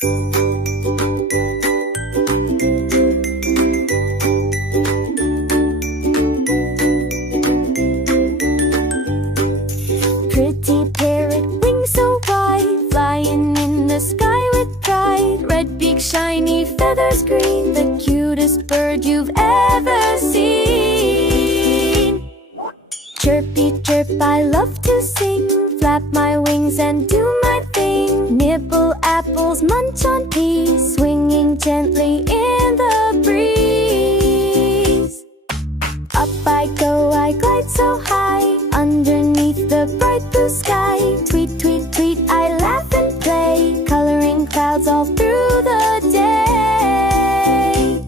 Pretty parrot, wings so wide, flying in the sky with pride. Red beak, shiny feathers green, the cutest bird you've ever seen. Chirpy chirp, I love to sing, flap my wings and do my thing. Nibble apples, munch on peas, swinging gently in the breeze. Up I go, I glide so high, underneath the bright blue sky. Tweet, tweet, tweet, I laugh and play, coloring clouds all through the day.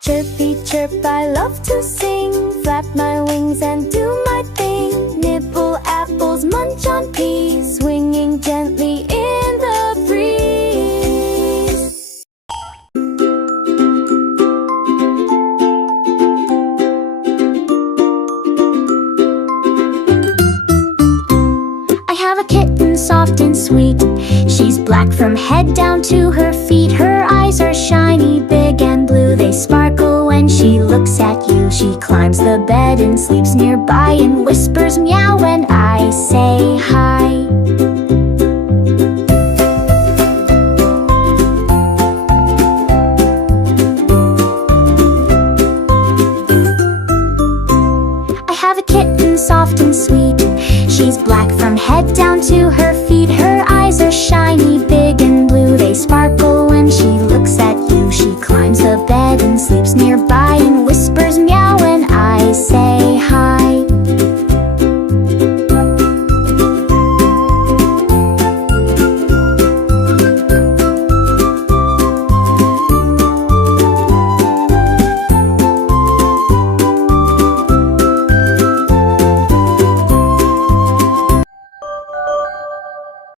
Chirpy chirp, I love to sing, flap my wings and do my thing. Nibble apples, munch on peas, swinging gently in the breeze. I have a kitten soft and sweet. She's black from head down to her feet. Her eyes are shiny, big and blue. They sparkle when she looks at you. She climbs the bed and sleeps nearby and whispers meow when I say hi. I have a kitten soft and sweet. She's black from head down to her